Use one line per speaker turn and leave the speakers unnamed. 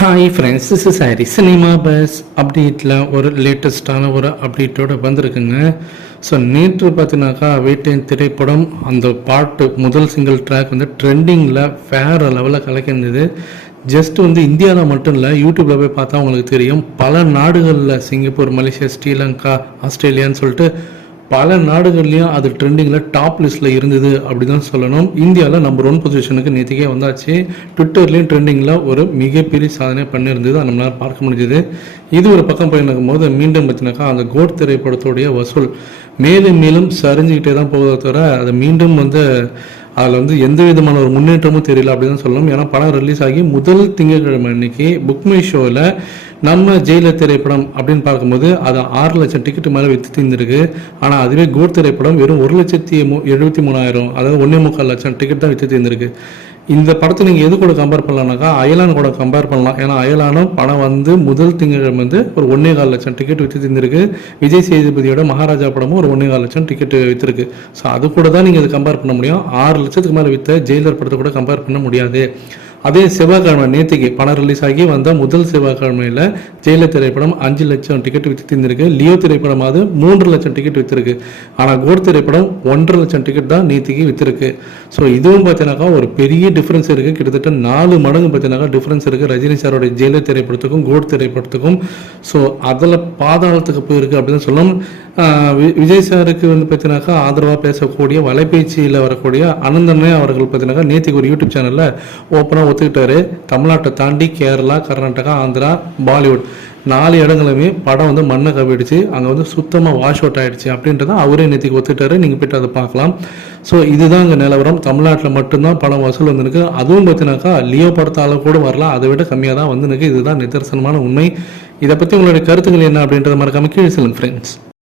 Hi friends this is Hari cinema buzz அப்டேட்டில் ஒரு லேட்டஸ்டான ஒரு அப்டேட்டோட வந்திருக்குங்க. ஸோ நேற்று பார்த்தீங்கனாக்கா வேட்டையின் திரைப்படம் அந்த பாட்டு முதல் சிங்கிள் ட்ராக் வந்து ட்ரெண்டிங்கில் வேறு லெவலில் கலக்கிருந்தது ஜஸ்ட் வந்து இந்தியாவில் மட்டும் இல்லை யூடியூப்பில் போய் பார்த்தா உங்களுக்கு தெரியும். பல நாடுகளில் சிங்கப்பூர் மலேசியா ஸ்ரீலங்கா ஆஸ்திரேலியான்னு சொல்லிட்டு பல நாடுகள்லையும் அது ட்ரெண்டிங்கில் டாப் லிஸ்ட்டில் இருந்தது அப்படி தான் சொல்லணும். இந்தியாவில் நம்பர் ஒன் பொசிஷனுக்கு நேற்றுக்கே வந்தாச்சு. ட்விட்டர்லேயும் ட்ரெண்டிங்கில் ஒரு மிகப்பெரிய சாதனை பண்ணியிருந்தது. அதை நம்மளால் பார்க்க முடிஞ்சது. இது ஒரு பக்கம் பயணிக்கும் போது மீண்டும் பார்த்தினாக்கா அந்த கோட் திரைப்படத்துடைய வசூல் மேலும் மேலும் சரிஞ்சுக்கிட்டே தான் போவதை தவிர அதை மீண்டும் வந்து அதில் வந்து எந்த விதமான ஒரு முன்னேற்றமும் தெரியல அப்படின்னு தான் சொல்லணும். ஏன்னா படம் ரிலீஸ் ஆகி முதல் திங்கட்கிழமை அன்னைக்கு புக்மை ஷோவில் நம்ம ஜெயில திரைப்படம் அப்படின்னு பார்க்கும்போது அது ஆறு லட்சம் டிக்கெட் மேலே விற்று தீர்ந்துருக்கு. ஆனால் அதுவே கோட் திரைப்படம் வெறும் ஒரு லட்சத்தி எழுபத்தி மூணாயிரம் அதாவது ஒன்றே முக்கால் லட்சம் டிக்கெட் தான் விற்று தீர்ந்துருக்கு. இந்த படத்தை நீங்கள் எது கூட கம்பேர் பண்ணலாம்னாக்கா அயலான் கூட கம்பேர் பண்ணலாம். ஏன்னா அயலானும் படம் வந்து முதல் திங்கக்கிழமை வந்து ஒரு ஒன்றே கால் லட்சம் டிக்கெட் விற்று தந்திருக்கு விஜய் சேதுபதியோட மகாராஜா படமும் ஒரு ஒன்றே கால் லட்சம் டிக்கெட் விற்றுருக்கு ஸோ அது கூட தான் நீங்கள் இது கம்பேர் பண்ண முடியும். ஆறு லட்சத்துக்கு மேலே விற்ற ஜெயிலர் படத்தை கூட கம்பேர் பண்ண முடியாது. அதே செவ்வாய்க்கிழமை நேற்றுக்கு படம் ரிலீஸ் ஆகி வந்த முதல் செவ்வாய்க்கிழமையில் ஜெயில திரைப்படம் அஞ்சு லட்சம் டிக்கெட் விற்று தந்திருக்கு லியோ திரைப்படம் அது மூன்று லட்சம் டிக்கெட் விற்றுருக்கு ஆனால் கோட் திரைப்படம் ஒன்றரை லட்சம் டிக்கெட் தான் நேற்றுக்கு விற்றுருக்கு ஸோ இதுவும் பார்த்தீங்கன்னாக்கா ஒரு பெரிய டிஃப்ரென்ஸ் இருக்குது கிட்டத்தட்ட நாலு மடங்கு பார்த்தீங்கன்னாக்கா டிஃப்ரென்ஸ் இருக்குது ரஜினி சாரோட ஜெயிலர் திரைப்படத்துக்கும் கோட் திரைப்படத்துக்கும். ஸோ அதில் பாதாளத்துக்கு போயிருக்கு அப்படின்னு சொல்லணும். வி- விஜய் சாருக்கு வந்து பார்த்தீங்கன்னாக்கா ஆதரவாக பேசக்கூடிய வலைபேச்சியில் வரக்கூடிய அனந்தனே அவர்கள் பார்த்தீங்கன்னாக்கா நேற்றுக்கு ஒரு யூடியூப் சேனலில் ஓப்பனாக ஒத்துக்கிட்டாரு. தமிழ்நாட்டை தாண்டி கேரளா கர்நாடகா ஆந்திரா பாலிவுட். நாலு இடங்களுமே படம் வந்து மண்ணை கவிடுச்சு அங்கே வந்து சுத்தமாக வாஷ் அவுட் ஆயிடுச்சு அப்படின்றத அவரே நேற்றுக்கு ஒத்துக்கிட்டாரு. நீங்கள் போய்ட்டு அதை பார்க்கலாம். ஸோ இதுதான் இங்கே நிலவரம். தமிழ்நாட்டில் மட்டும்தான் படம் வசூல் வந்துருக்கு. அதுவும் பார்த்தீங்கன்னாக்கா லியோ படத்தால கூட வரலாம் அதை விட கம்மியாக தான் வந்துருக்கு. இதுதான் நிதர்சனமான உண்மை. இதை பற்றி உங்களுடைய கருத்துக்கள் என்ன அப்படின்றத மறக்காமல் கீழே சொல்லுங்க ஃப்ரெண்ட்ஸ்